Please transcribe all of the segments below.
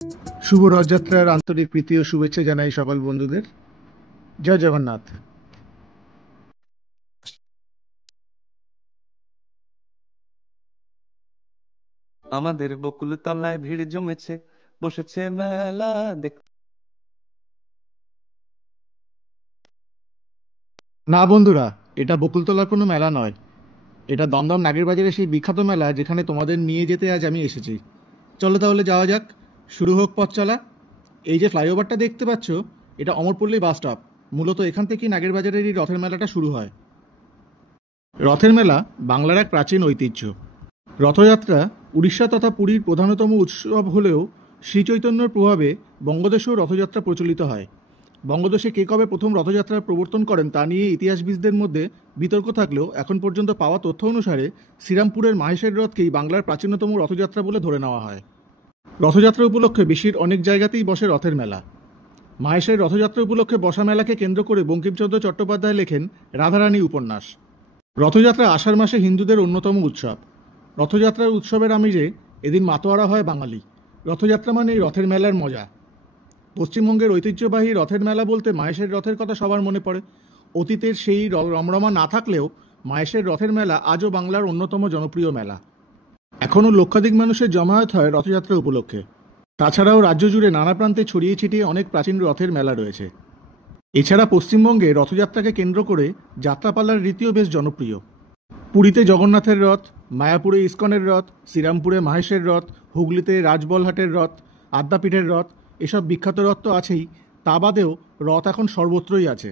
শুভ রথযাত্রার আন্তরিক প্রীতি ও শুভেচ্ছা জানাই সকল বন্ধুদের। জয় জগন্নাথ। আমাদের বকুল তলায় ভিড় জমেছে, বসেছে মেলা দেখ। না বন্ধুরা, এটা বকুলতলার কোনো মেলা নয়। এটা দমদম নাগের বাজারের সেই বিখ্যাত মেলা যেখানে তোমাদের নিয়ে যেতে আজ আমি এসেছি। চলো তাহলে যাওয়া যাক, শুরু হোক পথ চলা। এই যে ফ্লাইওভারটা দেখতে পাচ্ছ, এটা অমরপল্লী বাস স্টপ। মূলত এখান থেকেই নাগের বাজারের এই রথের মেলাটা শুরু হয়। রথের মেলা বাংলার এক প্রাচীন ঐতিহ্য। রথযাত্রা উড়িষ্যা তথা পুরীর প্রধানতম উৎসব হলেও শ্রীচৈতন্যর প্রভাবে বঙ্গদেশেও রথযাত্রা প্রচলিত হয়। বঙ্গদেশে কে কবে প্রথম রথযাত্রার প্রবর্তন করেন তা নিয়ে ইতিহাসবিদদের মধ্যে বিতর্ক থাকলেও এখন পর্যন্ত পাওয়া তথ্য অনুসারে শ্রীরামপুরের মাহেশের রথকেই বাংলার প্রাচীনতম রথযাত্রা বলে ধরে নেওয়া হয়। রথযাত্রা উপলক্ষে বিশ্বের অনেক জায়গাতেই বসে রথের মেলা। মাহেশের রথযাত্রা উপলক্ষে বসা মেলাকে কেন্দ্র করে বঙ্কিমচন্দ্র চট্টোপাধ্যায় লেখেন রাধারানী উপন্যাস। রথযাত্রা আষাঢ় মাসে হিন্দুদের অন্যতম উৎসব। রথযাত্রার উৎসবের আমিজে এদিন মাতোয়ারা হয় বাঙালি। রথযাত্রা মানেই রথের মেলার মজা। পশ্চিমবঙ্গের ঐতিহ্যবাহী রথের মেলা বলতে মাহেশের রথের কথা সবার মনে পড়ে। অতীতের সেই রমরমা না থাকলেও মাহেশের রথের মেলা আজও বাংলার অন্যতম জনপ্রিয় মেলা। এখনও লক্ষাধিক মানুষের জমায়েত হয় রথযাত্রা উপলক্ষে। তাছাড়াও রাজ্য জুড়ে নানা প্রান্তে ছড়িয়ে ছিটিয়ে অনেক প্রাচীন রথের মেলা রয়েছে। এছাড়া পশ্চিমবঙ্গে রথযাত্রাকে কেন্দ্র করে যাত্রাপালার রীতিও বেশ জনপ্রিয়। পুরীতে জগন্নাথের রথ, মায়াপুরে ইস্কনের রথ, শ্রীরামপুরে মাহেশের রথ, হুগলিতে রাজবলহাটের রথ, আদ্যাপীঠের রথ, এসব বিখ্যাত রথ তো আছেই। তা বাদেও রথ এখন সর্বত্রই আছে।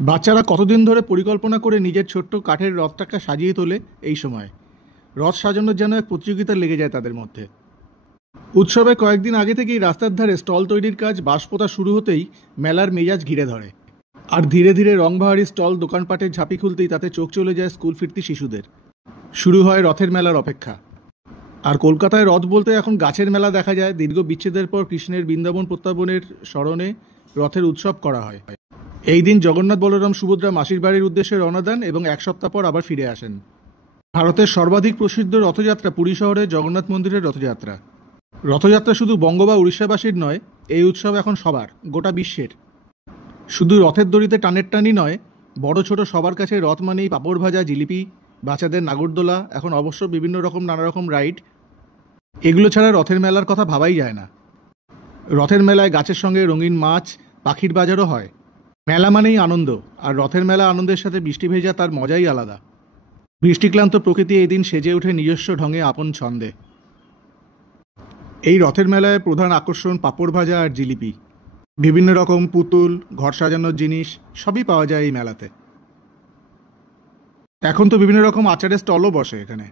বাচ্চারা কতদিন ধরে পরিকল্পনা করে নিজের ছোট্ট কাঠের রথটাকে সাজিয়ে তোলে এই সময়। রথ সাজানোর যেন এক প্রতিযোগিতা লেগে যায় তাদের মধ্যে। উৎসবে কয়েকদিন আগে থেকেই রাস্তার ধারে স্টল তৈরির কাজ, বাঁশ পোতা শুরু হতেই মেলার মেজাজ ঘিরে ধরে। আর ধীরে ধীরে রংবাহারি স্টল, দোকানপাটের ঝাঁপি খুলতেই তাতে চোখ চলে যায় স্কুল ফিরতি শিশুদের। শুরু হয় রথের মেলার অপেক্ষা। আর কলকাতায় রথ বলতে এখন গাছের মেলা দেখা যায়। দীর্ঘ বিচ্ছেদের পর কৃষ্ণের বৃন্দাবন প্রত্যাবনের স্মরণে রথের উৎসব করা হয়। এই দিন জগন্নাথ, বলরাম, সুভদ্রা মাসির বাড়ির উদ্দেশ্যে রওনা দেন এবং এক সপ্তাহ পর আবার ফিরে আসেন। ভারতের সর্বাধিক প্রসিদ্ধ রথযাত্রা পুরী শহরের জগন্নাথ মন্দিরের রথযাত্রা। রথযাত্রা শুধু বঙ্গ বা উড়িষ্যাবাসীর নয়, এই উৎসব এখন সবার, গোটা বিশ্বের। শুধু রথের দড়িতে টানের টানই নয়, বড় ছোট সবার কাছে রথ মানেই পাঁপড় ভাজা, জিলিপি, বাচ্চাদের নাগরদোলা, এখন অবশ্য বিভিন্ন রকম নানা রকম রাইড। এগুলো ছাড়া রথের মেলার কথা ভাবাই যায় না। রথের মেলায় গাছের সঙ্গে রঙিন মাছ, পাখির বাজারও হয়। মেলা মানেই আনন্দ, আর রথের মেলা আনন্দের সাথে বৃষ্টি ভেজা, তার মজাই আলাদা। বৃষ্টিক্লান্ত প্রকৃতি এই দিন সেজে ওঠে নিজস্ব ঢঙে, আপন ছন্দে। এই রথের মেলায় প্রধান আকর্ষণ পাঁপড় ভাজা আর জিলিপি। বিভিন্ন রকম পুতুল, ঘর সাজানোর জিনিস সবই পাওয়া যায় এই মেলাতে। এখন তো বিভিন্ন রকম আচারের স্টলও বসে এখানে।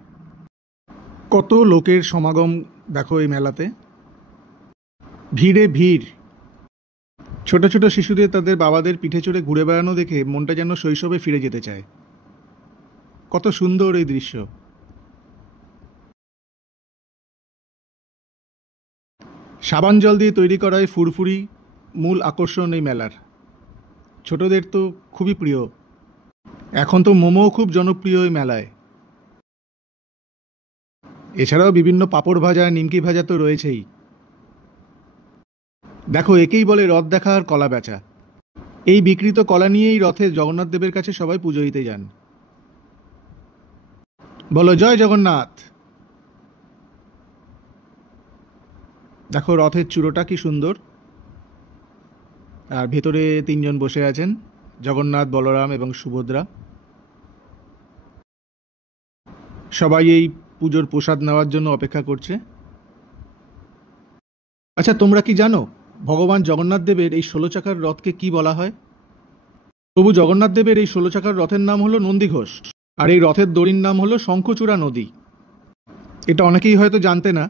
কত লোকের সমাগম দেখো এই মেলাতে। ভিড়ে ভিড়। ছোট ছোট শিশুদের তাদের বাবাদের পিঠে চড়ে ঘুরে বেড়ানো দেখে মনটা যেন শৈশবে ফিরে যেতে চায়। কত সুন্দর এই দৃশ্য। সাবান জল দিয়ে তৈরি করা এই ফুরফুরি মূল আকর্ষণ এই মেলার। ছোটদের তো খুবই প্রিয়। এখন তো মোমোও খুব জনপ্রিয় এই মেলায়। এছাড়াও বিভিন্ন পাঁপড় ভাজা, নিমকি ভাজা তো রয়েছেই। দেখো, একেই বলে রথ দেখা আর কলা বেচা। এই বিকৃত কলা নিয়েই রথে জগন্নাথ দেবের কাছে সবাই পুজো দিতে যান। বলো জয় জগন্নাথ। দেখো রথের চূড়োটা কি সুন্দর। আর ভেতরে তিনজন বসে আছেন, জগন্নাথ, বলরাম এবং সুভদ্রা। সবাই এই পুজোর প্রসাদ নেওয়ার জন্য অপেক্ষা করছে। আচ্ছা, তোমরা কি জানো ভগবান জগন্নাথ দেবের এই 16 চাকার রথকে কি বলা হয়? প্রভু জগন্নাথ দেবের এই 16 চাকার রথের নাম হলো নন্দীঘোষ। আর এই রথের দড়ির নাম হলো শঙ্খচূড়া নদী। এটা অনেকেই হয়তো জানতে না।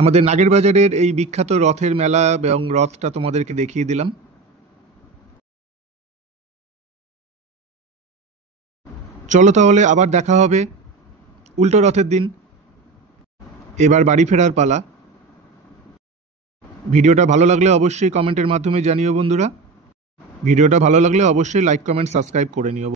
আমাদের নাগের বাজারের এই বিখ্যাত রথের মেলা এবং রথটা তোমাদেরকে দেখিয়ে দিলাম। চলো তাহলে আবার দেখা হবে উল্টো রথের দিন। এবার বাড়ি ফেরার পালা। ভিডিওটা ভালো লাগলে অবশ্যই কমেন্টের মাধ্যমে জানিও বন্ধুরা। ভিডিওটা ভালো লাগলে অবশ্যই লাইক, কমেন্ট, সাবস্ক্রাইব করে নিও।